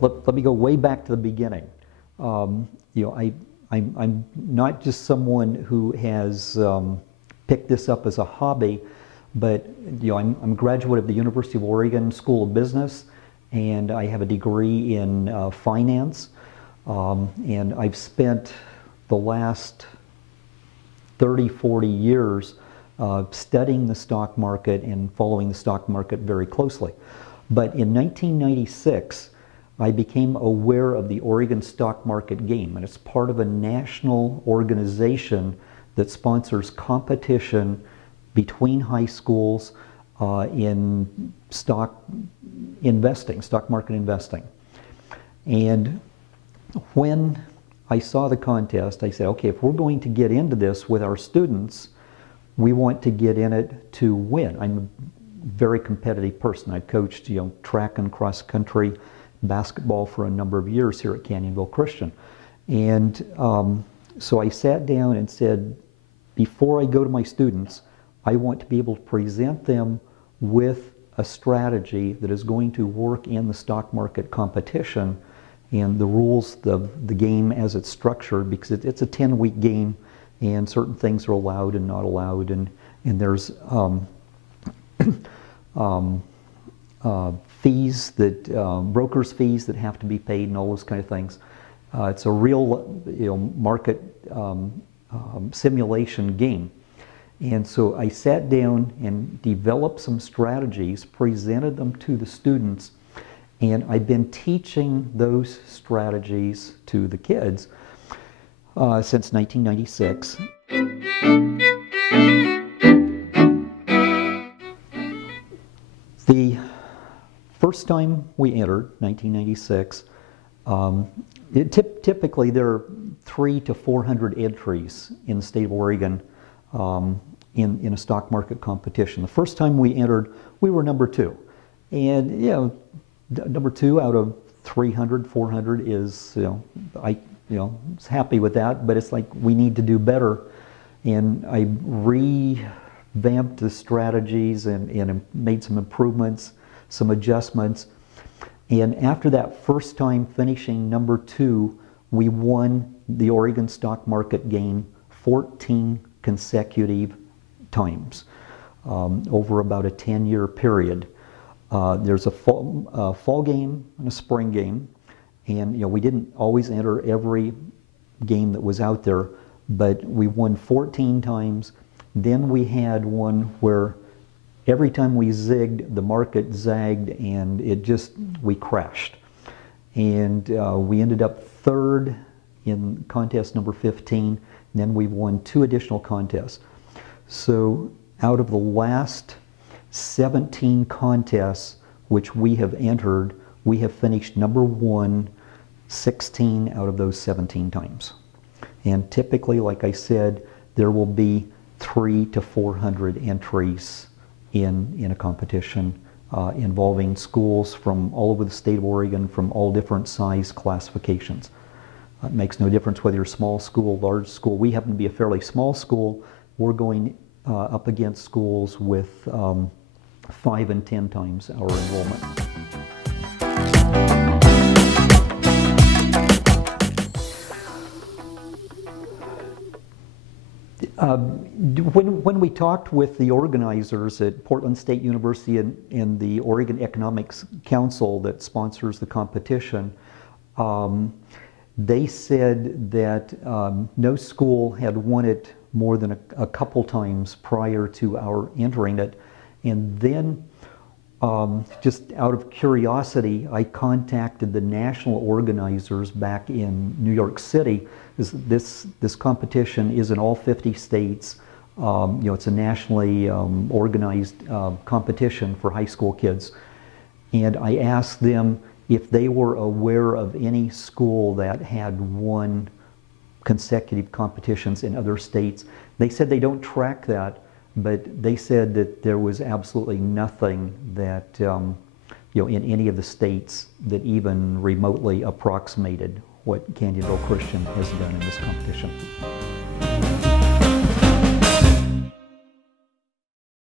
So let me go way back to the beginning. You know, I'm not just someone who has picked this up as a hobby, but you know, I'm a graduate of the University of Oregon School of Business, and I have a degree in finance, and I've spent the last 30, 40 years studying the stock market and following the stock market very closely. But in 1996, I became aware of the Oregon stock market game, and it's part of a national organization that sponsors competition between high schools in stock investing, stock market investing. And when I saw the contest, I said, okay, if we're going to get into this with our students, we want to get in it to win. I'm a very competitive person. I've coached, you know, track and cross country, basketball for a number of years here at Canyonville Christian. And so I sat down and said, before I go to my students, I want to be able to present them with a strategy that is going to work in the stock market competition and the rules of the game as it's structured, because it's a 10-week game and certain things are allowed and not allowed, and there's fees that, brokers' fees that have to be paid and all those kind of things. It's a real, you know, market simulation game. And so I sat down and developed some strategies, presented them to the students, and I've been teaching those strategies to the kids since 1996. The first time we entered, 1996, typically there are 300 to 400 entries in the state of Oregon in a stock market competition. The first time we entered, we were number 2. And, you know, number 2 out of 300, 400 is, you know, I was happy with that, but it's like we need to do better. And I revamped the strategies and made some improvements, some adjustments. And after that first time finishing number 2, we won the Oregon stock market game 14 consecutive times over about a 10-year period. There's a fall game and a spring game, and you know, we didn't always enter every game that was out there, but we won 14 times. Then we had one where every time we zigged, the market zagged, and we crashed. And we ended up 3rd in contest number 15, and then we won 2 additional contests. So out of the last 17 contests which we have entered, we have finished number 1 16 out of those 17 times. And typically, like I said, there will be 300 to 400 entries in a competition involving schools from all over the state of Oregon, from all different size classifications. It makes no difference whether you're a small school, large school. We happen to be a fairly small school. We're going up against schools with 5 and 10 times our enrollment. When we talked with the organizers at Portland State University and the Oregon Economics Council that sponsors the competition, they said that no school had won it more than a couple times prior to our entering it. And then, just out of curiosity, I contacted the national organizers back in New York City. This competition is in all 50 states. You know, it's a nationally organized competition for high school kids. And I asked them if they were aware of any school that had won consecutive competitions in other states. They said they don't track that, but they said that there was absolutely nothing that, you know, in any of the states that even remotely approximated what Canyonville Christian has done in this competition.